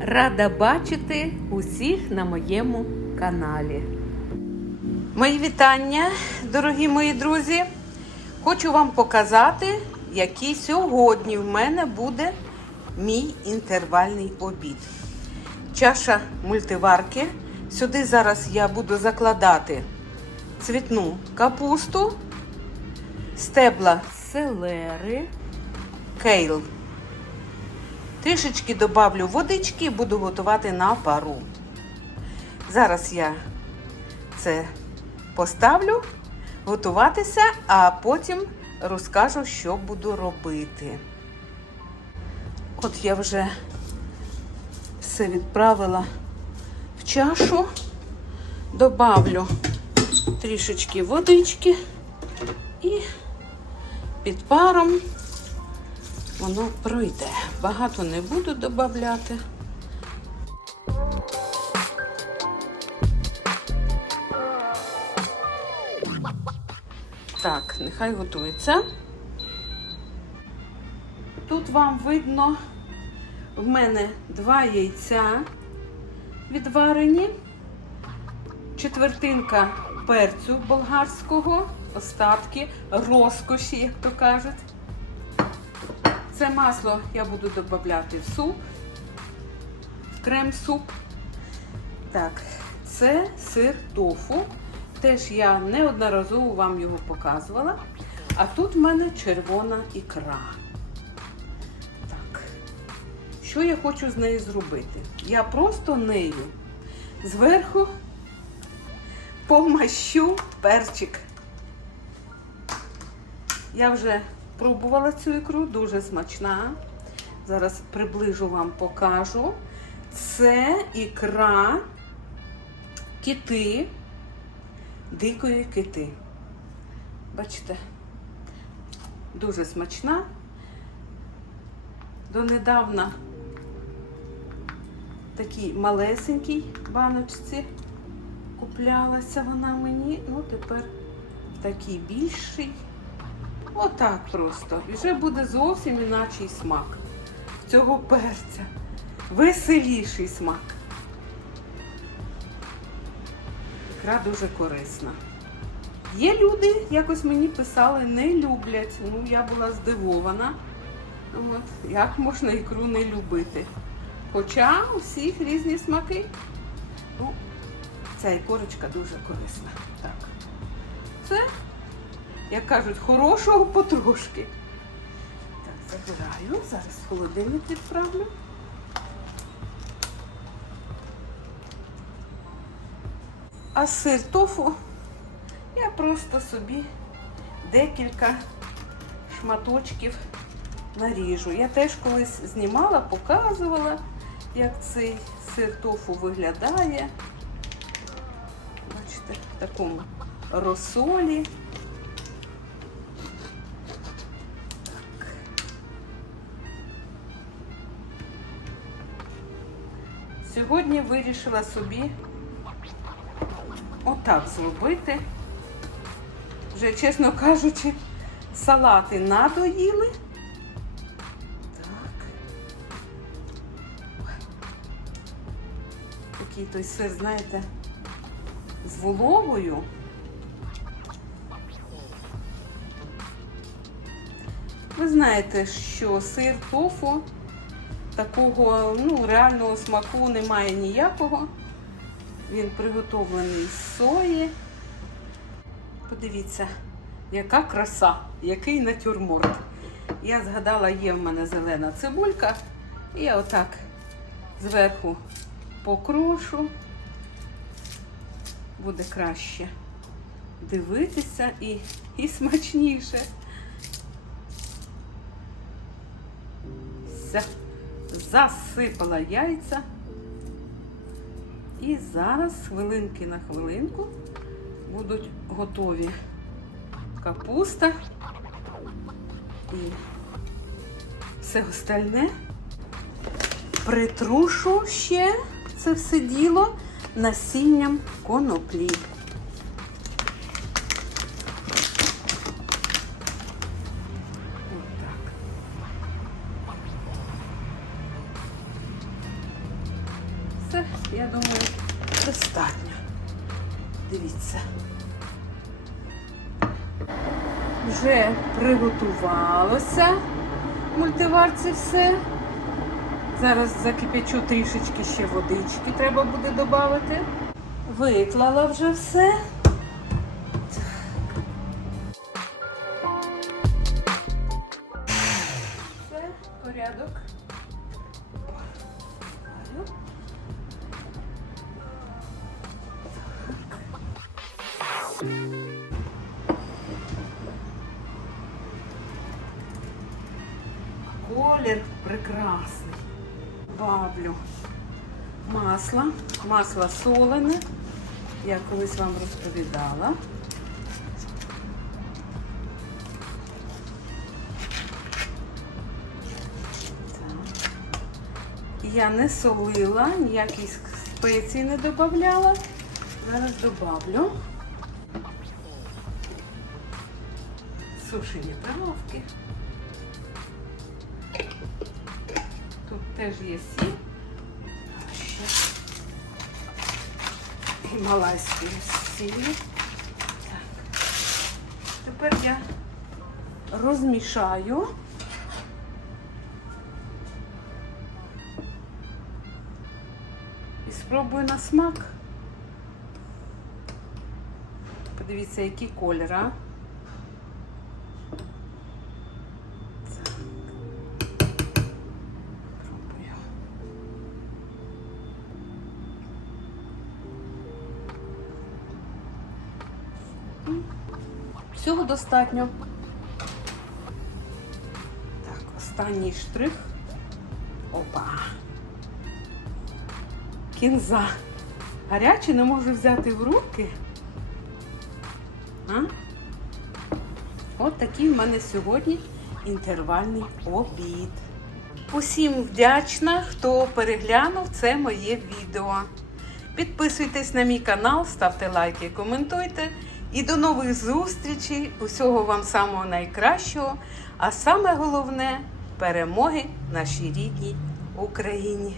Рада бачити усіх на моєму каналі. Мої вітання, дорогі мої друзі. Хочу вам показати, який сьогодні в мене буде мій інтервальний обід. Чаша мультиварки. Сюди зараз я буду закладати цвітну капусту, стебла селери, кейл. Трішечки добавлю водички і буду готувати на пару. Зараз я це поставлю готуватися, а потім розкажу, що буду робити. От я вже все відправила в чашу, добавлю трішечки водички і під паром воно пройде. Багато не буду додавати. Так, нехай готується. Тут вам видно, в мене два яйця відварені, четвертинка перцю болгарського, остатки, розкоші, як то кажуть. Це масло я буду додавати в суп, в крем-суп. Так, це сир тофу. Теж я неодноразово вам його показувала. А тут в мене червона ікра. Так, що я хочу з нею зробити? Я просто нею зверху помащу перчик. Я вже пробувала цю ікру, дуже смачна. Зараз приближу вам покажу. Це ікра кити, дикої кити. Бачите, дуже смачна. Донедавна такій малесенькій баночці куплялася вона мені, ну тепер в такій більшій. Отак просто. І вже буде зовсім іначий смак цього перця. Веселіший смак. Ікра дуже корисна. Є люди, якось мені писали, не люблять. Ну, я була здивована. От, як можна ікру не любити? Хоча у всіх різні смаки. Ну, ця ікорочка дуже корисна. Так. Це як кажуть, хорошого потрошки. Так, забираю, зараз в холодильник відправлю. А сир тофу я просто собі декілька шматочків наріжу. Я теж колись знімала, показувала, як цей сир тофу виглядає. Бачите, в такому розсолі. Сьогодні вирішила собі отак зробити. Вже, чесно кажучи, салати надоїли. Так. Такий той сир, знаєте, з вологою. Ви знаєте, що сир тофу такого ну, реального смаку немає ніякого. Він приготовлений з сої. Подивіться, яка краса, який натюрморт. Я згадала, є в мене зелена цибулька. І я отак зверху покрошу. Буде краще дивитися і, і смачніше. Все засипала яйця. І зараз хвилинки на хвилинку будуть готові капуста і все остальне. Притрушу ще це все діло насінням коноплі. Я думаю, достатньо. Дивіться. Вже приготувалося в мультиварці все. Зараз закипячу трішечки ще водички треба буде додати. Виклала вже. Все, Колір прекрасний. Бавлю масло. Масло солене. Я колись вам розповідала. Я не солила, ніяких спецій не додавала. Зараз добавлю. Сушені травки. Тут теж є сіль. А Ще гімалайської сілі. Так. Тепер я розмішаю. І спробую на смак. Подивіться, який колір, а? Всього достатньо. Так, останній штрих. Опа. Кінза. Гарячий не можу взяти в руки. А? От такий в мене сьогодні інтервальний обід. Усім вдячна, хто переглянув це моє відео. Підписуйтесь на мій канал, ставте лайки, коментуйте. І до нових зустрічей. Усього вам самого найкращого. А саме головне перемоги нашій рідній Україні.